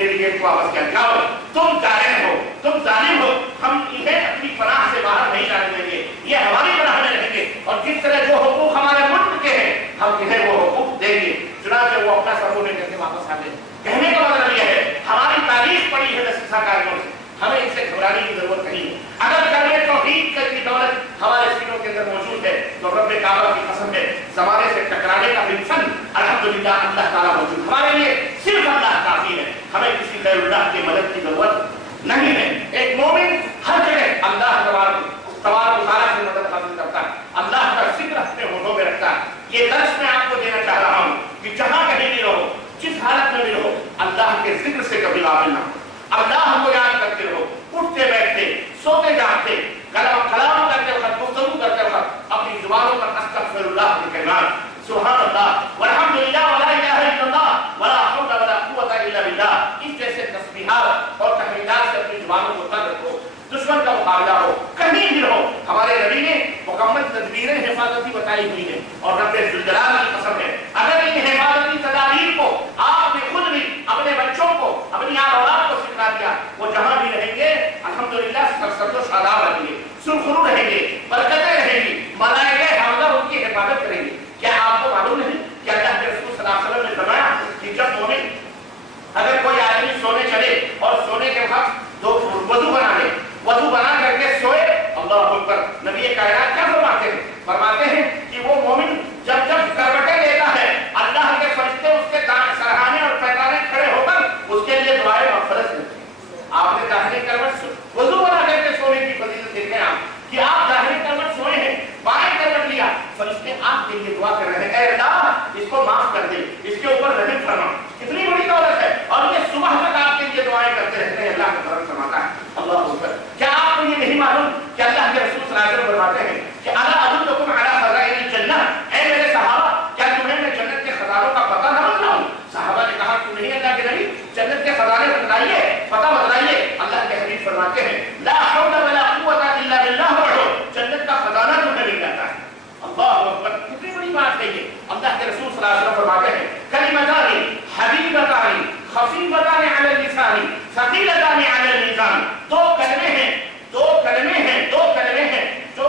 میری بیٹ کو واپس کیا جاؤ، تم ظالم ہو، تم ظالم ہو، ہم انہیں اپنی پناہ سے باہر نہیں جانے دیں گے، یہ ہماری پناہ میں رہیں گے، اور جس طرح جو حقوق ہمارے ملک کے ہیں ہم انہیں وہ حقوق دیں گے۔ چنانچہ وہ اپنا سر ہونے کر کے واپس آ گئے۔ کہنے کا مطلب یہ ہے ہماری تاریخ پڑی ہے دسیسہ کاریوں سے، ہمیں ان سے گھبرانے کی ضرورت نہیں ہے۔ اگر کلمہ توحید کی دولت ہمارے سینوں کے اندر موجود ہے تو رب کعبہ کی قسم ہے زمانے سے ٹکرانے کا انسان الحمدللہ اللہ تعالیٰ موجود، ہمارے لیے صرف اللہ کافی ہے، ہمیں کسی غیر اللہ کی مدد کی ضرورت نہیں ہے۔ ایک مومن ہر جگہ اللہ تبارک و تعالیٰ کی مدد حاصل کرتا ہے، اللہ کا ذکر اپنے ہونٹوں میں رکھتا ہے۔ یہ درس میں آپ کو دینا چاہ رہا ہوں کہ جہاں کہیں بھی رہو، جس حالت میں بھی رہو، اللہ کے ذکر سے کبھی غافل نہ ہو، اللہ کو یاد کرتے رہو، اٹھتے بیٹھتے سوتے جاگتے کلام کرتے وقت گفتگو کرتے وقت اپنی زبانوں پر استغفر اللہ کے کلمات، سبحان اللہ والحمدللہ ولا الہ الا اللہ ولا حول ولا قوت الا باللہ، اس جیسے تسبیحات اور تحمیدات سے اپنی زبانوں کو تر رکھو۔ دشمن کا مقابلہ ہو، کہیں بھی رہو، ہمارے نبی نے مکمل تدبیریں حفاظتی بتائی ہوئی ہیں، اور رب ذوالجلال کی قسم ہے اگر ان حفاظتی تدابیر کو آپ نے خود بھی اپنے بچوں کو اپنی اولاد کو سکھا دیا، وہ جہاں بھی رہیں گے الحمدللہ سرسبز و شاداب رہیں گے، سرخرو رہیں گے، برکتیں رہیں گی، ملائکہ حافظہ ان کی حفاظت کریں گے۔ کیا آپ کو معلوم نہیں کہ اللہ کے رسول صلی اللہ علیہ وسلم نے فرمایا کہ جب مومن اگر کوئی آدمی سونے چلے اور سونے کے وقت وضو بنا لے، وضو بنا کر کے سوئے، اللہ اکبر، نبی کائنات کیا فرماتے ہیں؟ فرماتے ہیں کہ وہ مومن جب کروٹیں لیتا ہے اللہ کے فرشتے اس کے سرہانے اور پیرانے کھڑے ہو کر اس کے لیے دعائیں مغفرت کرتے ہیں۔ آپ نے داہنی کروٹ وضو بنا کر کے سونے کی فضیلت دیکھیں آپ کہ آپ داہنی کروٹ سوئے ہیں، بائیں کروٹ لیا، فرشتے آپ کے لیے دعا کر رہے ہیں اے اللہ اس کو معاف کر دے، اس کے اوپر رحم فرما۔ کتنی بڑی دولت ہے، اور یہ صبح تک آپ کے لیے دعائیں کرتے رہتے ہیں، اللہ کا کرم فرماتا ہے۔ اللہ اکبر، کیا آپ کو یہ نہیں معلوم کہ اللہ کے رسول صلی اللہ علیہ وسلم فرماتے ہیں کہ الا ادلکم علی خزائن الجنہ، اے میرے صحابہ کیا تمہیں میں جنت کے خزانوں کا پتہ نہ بتلاؤں؟ صحابہ نے کہا کیوں نہیں اللہ کے نبی، جنت کے خزانے بتلائیے، پتہ بتلائیے۔ اللہ کے حبیب فرماتے ہیں لا حول ولا قوت الا باللہ وحدہ، جنت کا خزانہ تمہیں مل جاتا ہے۔ اللہ اکبر، کتنی بڑی بات ہے یہ۔ اللہ کے رسول صلی اللہ علیہ وسلم فرماتے ہیں کلمتان حبیبتان خفیفتان علی اللسان ثقیلتان علی المیزان، دو کلمے ہیں جو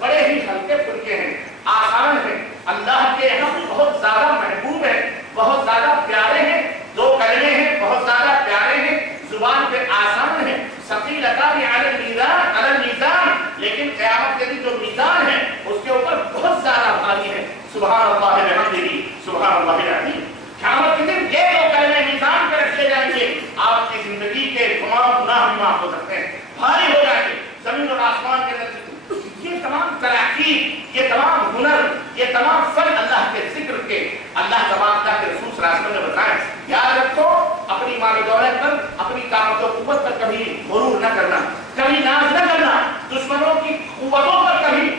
بڑے ہی ہلکے پھلکے ہیں، آسان ہیں، اللہ کے یہاں بہت زیادہ محبوب ہیں، بہت زیادہ پیارے ہیں، دو کلمے ہیں بہت زیادہ پیارے ہیں، زبان پہ آسان ہیں، ثقیلتان علی المیزان، لیکن قیامت کے دن جو میزان ہے اس کے اوپر بہت زیادہ بھاری ہے۔ سبحان اللہ وبحمدہ سبحان اللہ العظیم۔ قیامت کے دن یہ دو کلمے میزان پہ رکھے جائیں گے، آپ کی زندگی کے تمام گناہ بھی معاف ہو سکتے ہیں، بھاری ہو جائیں گے۔ زمین اور آسمان کے اندر یہ تمام تراکیب، یہ تمام ہنر، یہ تمام فن اللہ کے ذکر کے، اللہ تبارک کے رسول صلی اللہ علیہ وسلم نے بتائے۔ یاد رکھو اپنی مال و دولت پر، اپنی طاقت و قوت پر کبھی غرور نہ کرنا، کبھی ناز نہ کرنا، دشمنوں کی قوتوں پر کبھی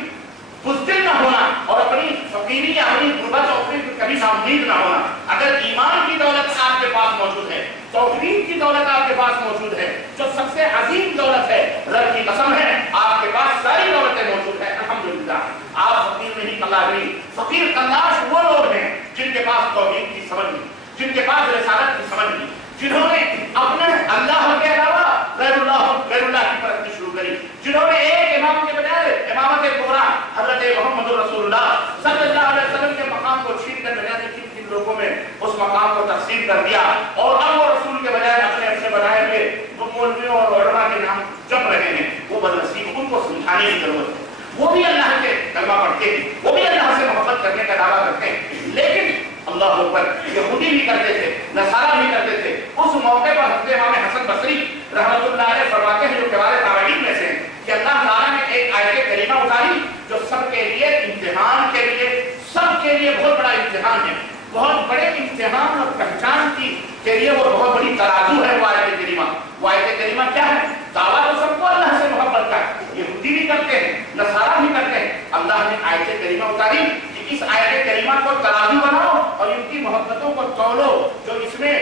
بزدل نہ ہونا، اور اپنی فقیری یا اپنی غربت اور کبھی ناامید نہ ہونا۔ اگر ایمان کی دولت آپ کے پاس موجود ہے، توحید کی دولت آپ کے پاس موجود ہے، جو سب سے عظیم دولت ہے، رب کی قسم ہے آپ کے پاس ساری دولتیں موجود ہیں الحمدللہ۔ آپ فقیر نہیں قلاش نہیں، فقیر قلاش وہ لوگ ہیں جن کے پاس توحید کی سمجھ نہیں، جن کے پاس رسالت کی سمجھ نہیں، جنہوں نے اپنے اللہ کے علاوہ غیر اللہ کی پرستش شروع کری، جنہوں نے ایک امام کے بجائے امامت کبریٰ حضرت محمد رسول اللہ صلی اللہ علیہ وسلم کے مقام کو چھین کر نہ جانے کن لوگوں میں اس مقام کو تقسیم کر دیا، اور اب وہ رسول کے بجائے اپنے بنائے ہوئے مولویوں اور علماء کے نام جپ رہے ہیں، وہ بدنصیب، ان کو سمجھانے کی ضرورت ہے۔ وہ بھی اللہ کے کلمہ پڑھتے ہیں، وہ بھی اللہ سے محبت کرنے کا دعویٰ کرتے ہیں، لیکن اللہ اکبر یہودی بھی کرتے تھے، نصارہ بھی کرتے تھے۔ اس موقع پر حضرت امام حسن بصری رحمۃ اللہ علیہ فرماتے ہیں، جو کبار تابعین میں سے ہیں، کہ اللہ تعالیٰ نے ایک آیت کریمہ اتاری جو سب کے لیے امتحان کے لیے، سب کے لیے بہت بڑا امتحان ہے، بہت بڑے امتحان اور پہچان کی کے لیے وہ بہت بڑی ترازو ہے وہ آیت کریمہ۔ وہ آیت کریمہ کیا ہے؟ دعویٰ تو سب کو اللہ سے محبت کا ہے، یہودی بھی کرتے ہیں، نصارہ بھی کرتے ہیں۔ اللہ نے آیت کریمہ اتاری کہ اس آیت کریمہ کو ترازو بناؤ اور ان کی محبتوں کو تولو، جو اس میں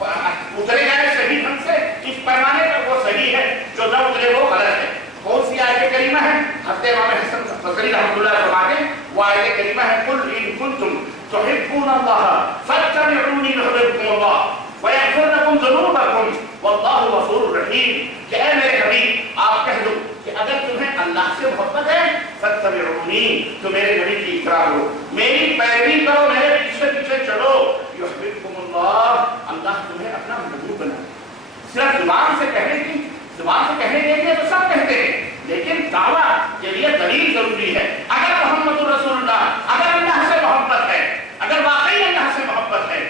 اترے جائے صحیح ڈھنگ سے، اس پیمانے پر وہ صحیح ہے، جو نہ اترے وہ غلط ہے۔ کون سی آیت کریمہ ہے؟ حضرت امام حسن بصری رحمۃ اللہ فرماتے ہیں وہ آیت کریمہ ہے قل ان کنتم تحبون اللہ فاتبعونی یحببکم اللہ ویغفر لکم لکم ذنوبکم واللہ غفور رحیم، کہ اے میرے حبیب آپ کہہ دو کہ اگر تمہیں اللہ سے محبت ہے فاتبعونی، تو میرے نبی کی اتباع کرو، میری پیروی کرو، میرے پیچھے پیچھے چلو، یحببکم اللہ، اللہ تمہیں اپنا محبوب بنائے۔ صرف زبان سے کہنے کے لیے تو سب کہتے ہیں، لیکن دعویٰ کے لیے دلیل ضروری ہے۔ اگر محمد رسول اللہ، اگر اللہ سے محبت ہے، اگر واقعی اللہ سے محبت ہے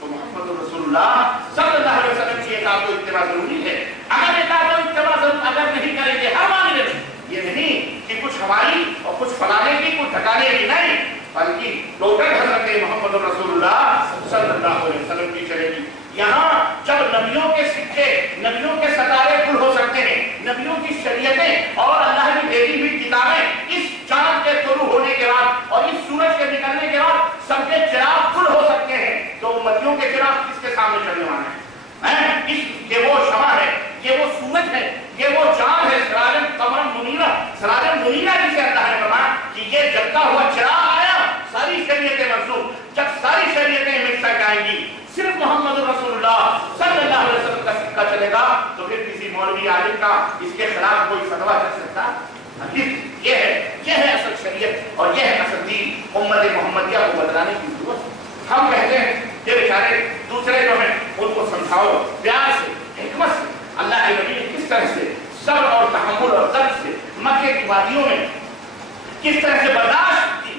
تو محمد رسول اللہ صلی اللہ علیہ وسلم کی اطاعت و اتباع ضروری ہے۔ اگر اطاعت و اتباع اگر نہیں کریں گے ہر معاملے میں، یہ نہیں کہ کچھ ہماری اور کچھ فلانے کی، کچھ ٹھکانے کی نہیں، بلکہ ٹوٹل حضرت محمد رسول اللہ صلی اللہ علیہ وسلم کی چلے گی۔ یہاں جب نبیوں کے سکے، نبیوں کے ستارے گل ہو سکتے ہیں، نبیوں کی شریعتیں اور اللہ کی بھیجی ہوئی کتابیں اس چاند کے طلوع ہونے کے بعد اور اس سورج کے نکلنے کے بعد سب کے چراغ گل ہو سکتے ہیں، تو امتیوں کے چراغ کس کے سامنے چلنے والے ہیں؟ یہ وہ شمع ہے، یہ وہ سورج ہے، یہ وہ چاند ہے، سراجن قمرا منیرا، سراجن منیرا جسے اللہ نے فرمایا کہ یہ جلتا ہوا چراغ آیا، ساری شریعتیں منسوخ، جب ساری شریعتیں مل کر جائیں گی، صرف محمد رسول اللہ صلی اللہ علیہ وسلم کا سکہ چلے گا، تو پھر کسی مولوی عالم کا اس کے خلاف کوئی فتویٰ کر سکتا؟ یہ ہے اصل شریعت اور یہ ہے اصل دین، امت محمدیہ کو بدلانے کی ضرورت۔ ہم کہتے ہیں کہ بیچارے دوسرے جو ہیں ان کو سمجھاؤ پیار سے، حکمت سے۔ اللہ کے نبی نے کس طرح سے صبر اور تحمل اور ضبط سے مکے کی وادیوں میں کس طرح سے برداشت کی۔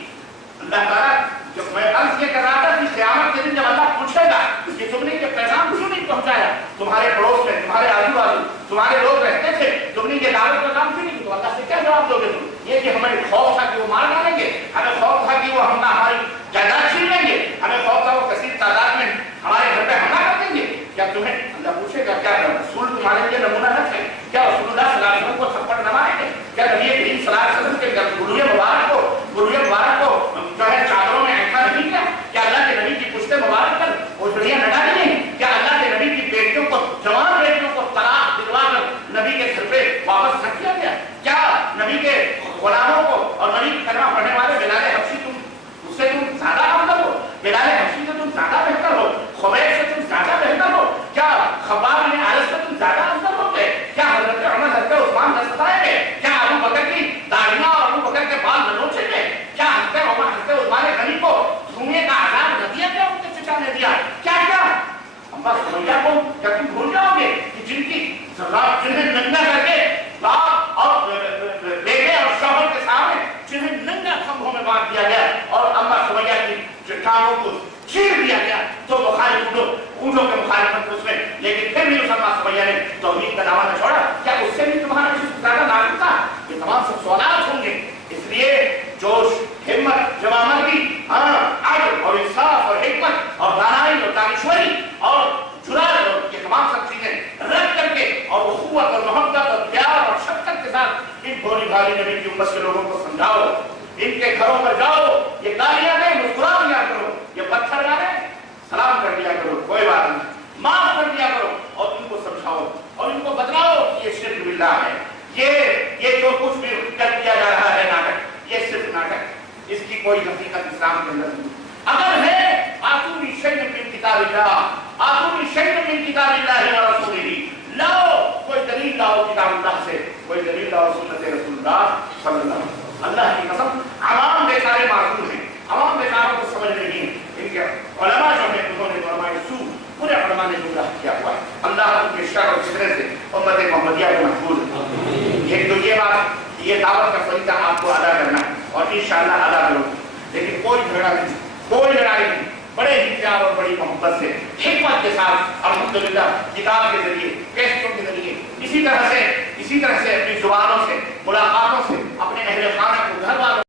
اللہ تعالیٰ جو میں عرض یہ کر رہا تھا کہ قیامت کے دن جب اللہ پوچھے گا کہ تم نے یہ پیغام کیوں نہیں پہنچایا، تمہارے پڑوس میں، تمہارے آجو بازو تمہارے لوگ رہتے تھے، تم نے یہ دعوت کا کام کیوں نہیں کیا، تو اللہ سے کیا جواب دو گے تم؟ یہ کہ ہمیں خوف تھا کہ وہ مار ڈالیں گے، ہمیں خوف تھا کہ وہ ہماری جائیداد چھین لیں گے، ہمیں خوف تھا وہ کثیر تعداد میں ہمارے گھر پہ حملہ کر دیں گے۔ کیا تمہیں اللہ پوچھے گا کیا رسول تمہارے لیے نمونہ رکھے؟ کیا رسول اللہ صلی اللہ علیہ وسلم کو تھپڑ نہ ماریں گے؟ کیا نبی کریم صلی اللہ علیہ وسلم کے گلوئے مبارک کو جو ہے چادروں میں ایسا نہیں کیا؟ کیا اللہ کے نبی کی پشتے مبارک پر اوجڑیاں نہ ڈالی گئیں؟ کیا اللہ کے نبی کی بیٹیوں کو، جوان بیٹیوں کو طلاق دلوا کر نبی کے گھر پہ واپس نہ کیا گیا؟ کیا نبی کے غلاموں کو اور نبی کی کلمہ پڑھنے والے بلال حبشی اس سے تم زیادہ افضل ہو؟ بلال حبشی سے تم زیادہ بہتر ہو؟ خبیب سے تم زیادہ بہتر ہو؟ کیا خباب بن عارض سے تم زیادہ افضل ہو گئے؟ کیا حضرت عمر، حضرت عثمان نہ ستائے گئے؟ کیا ابو بکر کی داڑھیاں اور ابو بکر کے بال نہ نوچے گئے؟ کیا حضرت عمر، حضرت عثمان غنی کو دھوئیں کا عذاب نہ دیا گیا، ان کے چچا نے دیا؟ کیا اما سمجھا کو کیا تم بھول جاؤ گے کہ جنہیں ننگا کر کے باپ اور بیٹے اور شوہر کے سامنے جنہیں ننگا کھمبوں میں باندھ دیا گیا اور اما سمجھا کی چٹانوں کو چیر دیا گیا، تو مخالف اونٹوں کے مخالفت اس میں، لیکن پھر بھی اس اما سمجھا نے توحید کا دعویٰ نہ چھوڑا۔ کیا اس سے بھی تمہارا زیادہ ناقص تھا؟ یہ تمام سب سوالات ہوں گے۔ اس لیے جوش، ہمت، جوامردی، عدل اور انصاف اور حکمت اور دانائی اور دانشوری اور جرات اور یہ تمام سب چیزیں رکھ کر کے اور اخوت اور محبت اور پیار اور شفقت کے ساتھ ان بھولی بھالی نبی کی امت کے لوگوں کو سمجھاؤ، ان کے گھروں پر جاؤ، یہ گالیاں دیں مسکرا دیا کرو، یہ پتھر ڈالیں سلام کر دیا کرو، کوئی بات نہیں، معاف کر دیا کرو اور ان کو سمجھاؤ اور ان کو بتلاؤ کہ یہ شرک باللہ ہے، یہ جو کچھ بھی کر دیا جا رہا ہے ناٹک، یہ صرف ناٹک، اس کی کوئی حقیقت اسلام کے اندر نہیں۔ اگر ہے آتونی شیء من کتاب اللہ، آتونی شیء من کتاب اللہ و رسولہ، لاؤ کوئی دلیل لاؤ کتاب اللہ سے، کوئی دلیل لاؤ سنت رسول اللہ صلی اللہ علیہ وسلم۔ اللہ کی قسم عوام بیچارے معذور ہیں، عوام بیچاروں کو سمجھ نہیں ہے، ان کے علماء جو ہیں انہوں نے علماء سو پورے علماء نے گمراہ کیا ہوا ہے۔ اللہ ان کے شر اور فتنے سے امت محمدیہ کو محفوظ ہے۔ ایک تو یہ بات، یہ دعوت کا فریضہ آپ کو ادا کرنا ہے اور انشاءاللہ ادا کرو، لیکن کوئی جھگڑا نہیں، کوئی لڑائی نہیں، بڑے ہی پیار اور بڑی محبت سے حکمت کے ساتھ الحمدللہ کتاب کے ذریعے، کیسٹوں کے ذریعے اسی طرح سے اپنی زبانوں سے، ملاقاتوں سے اپنے اہل خانہ کو، گھر والوں